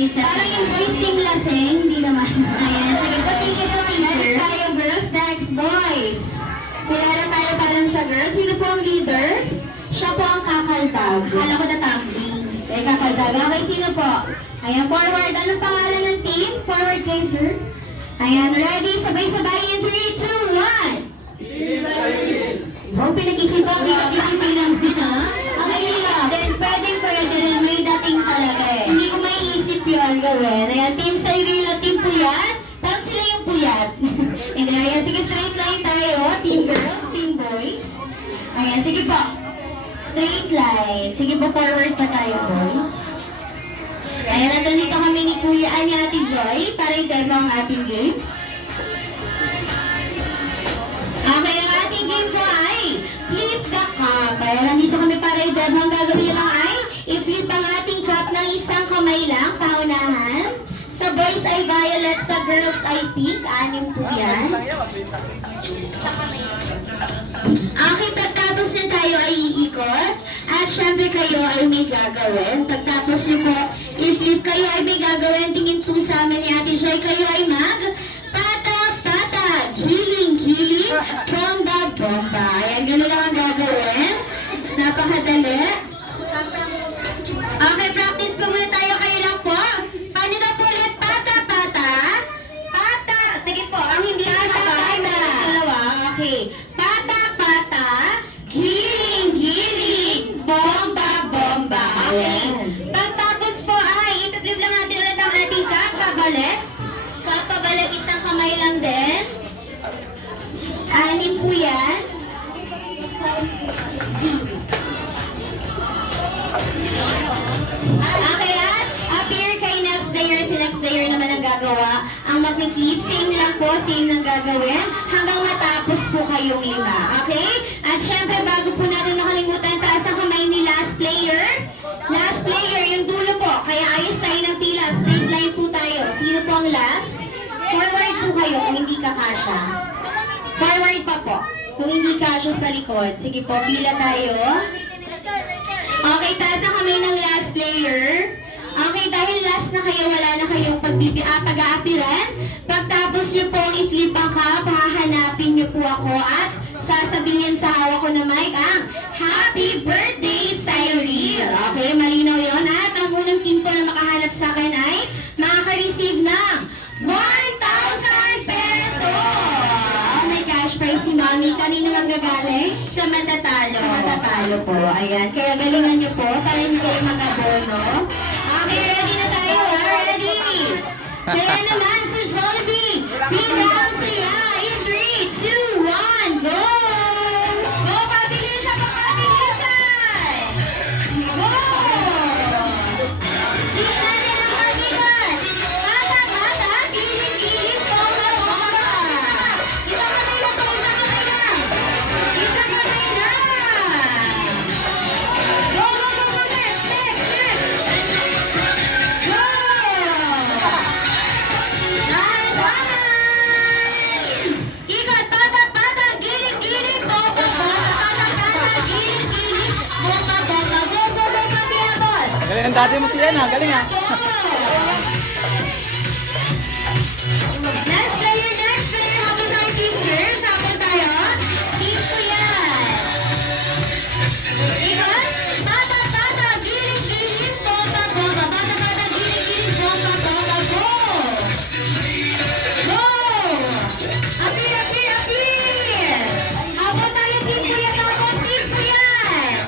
isa. Parang yung boys team lasing, hindi naman. Ayan, sige po, tingin po, tingin tayo girls, next boys. Kaya tayo parang sa girls. Sino po ang leader? Siya po ang kakaltag. Akala ko na tumbling. Eh, kakaltag. Okay, sino po? Ayan, forward. Anong pangalan ng team? Forward kayo, sir. Ayan, ready? Sabay-sabay in 3, 2, 1. Oh, pinag-isipan, pinag-isipan mo na. Okay, then pwede rin. May dating talaga eh. Hindi ko maiisip yun gawin. Ayan, team Cyril at team Puyat. Parang sila yung Puyat. Hindi, ayan, sige, straight line tayo. Team girls, team boys. Ayan, sige po. Straight line. Sige po, forward pa tayo, boys. Ayan, nandito kami ni Kuya, ni Ate Joy, para i-demo ang ating game. Okay, ang ating game po ay flip the cup. Ayan, nandito kami para i-demo. Ang gagawin lang ay i-flip ang ating cup ng isang kamay lang, paunahan. Sa boys ay violet, sa girls ay pink. Anim po yan. Okay, pagtapos nyo tayo ay iikot. At syempre kayo ay may gagawin. Pagtapos nyo po, i-flip kayo ay may gagawin. Tingin po sa amin ni Ate Joy, kayo ay patag, healing, bomba. Ayan, gano'n lang ang gagawin. Napakadali. Okay, practice ko muna tayo. Kayo lang po. Paano na po ulit? Pata. Sige po, ang hindi pata. Dalawa, okay. Pata. Healing, bomba. Okay. Pagtapos po ay, ipiflip lang natin ulit ang ating kapabalik. Isang kamay lang din. Anim po yan. Okay, at appear kay next player. Si next player naman ang gagawa. Ang mag-flip, same lang po, same lang gagawin. Hanggang matapos po kayong 5. Okay? At syempre, bago po natin makalimutan, taas ang kamay ni last player. Last player, yung dulo po. Kaya ayos tayo ng pila. Straight line po tayo. Sino po ang last? Forward po kayo kung hindi kakasya. Forward pa po. Kung hindi kasya sa likod. Sige po, pila tayo. Okay, taas ang kamay ng last player. Okay, dahil last na kayo, wala na kayong pag-aapiran. Pagtapos nyo pong i-flip ang cup, hahanapin nyo po ako at sasabihin sa hawak ko na mic ang Happy Birthday, Cyril! Okay, malinaw yun. At ang unang team po na makahanap sa akin ay makaka-receive ng 1,000 pesos! May cash prize si Mami. Kanino manggagaling? Sa matatalo. Sa matatalo po. Ayan. Kaya galingan nyo po para hindi kayo mag-abono. Okay, ready na tayo ha? Ready? Kaya naman sa Jollibee. Bigyan siya in 3, 2, 1, go! Go! Pabilisan! Go! Bilisan niya ng partisan! Bata! Giling! Bomba! Isang kamay lang po! Isang kamay lang! Go! Next! Go! Ikot! Pata! Giling! Bomba! Pata! Giling! Bomba! Siya, boss! Galing ang dati mo siya na, galing ah. Next player. Habang tayo team girls, habang tayo. Team ko yan. Ikot. Pata, giling, bomba. Pata, giling, bomba. Go! Go! Apir. Habang tayo team ko yan, team ko yan.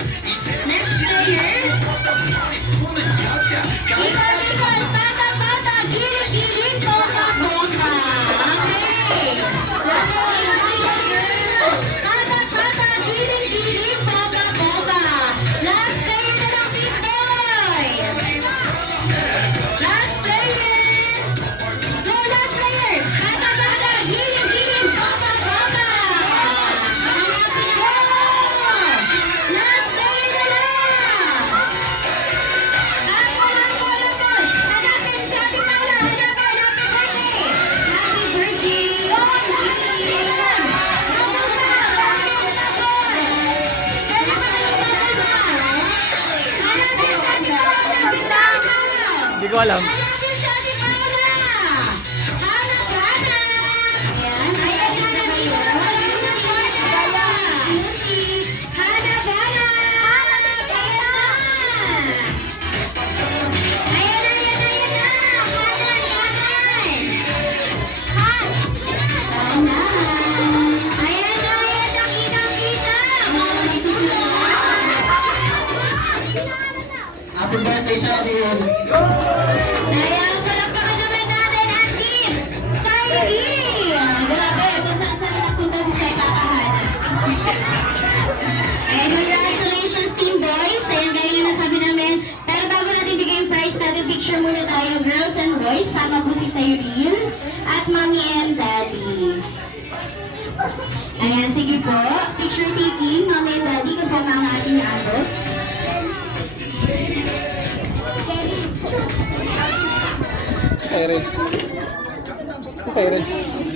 Next player. Ikot. Pata, giling, bomba. Okay. Pata, giling, bomba. Last player na lang, big boys. Last player. Go, last player. Pata, giling, bomba. Last player na lang. Hanapin si Ate Paula. Hanapin birthday. Happy birthday. Hindi ko alam. kay Sharon. Ayan, palakpakan naman natin ang team Saidi! Grabe, kung saan napunta si Sir Kakahan. And congratulations, Team Boys! Ayan, gaya yung nasabi namin. Pero bago natin bigay yung prize natin, picture muna tayo, girls and boys. Sama po si Cyrene at Mommy and Daddy. Ayan, sige po. Picture taking, Mommy and Daddy, kasama ang ating adults. Siren. Siren.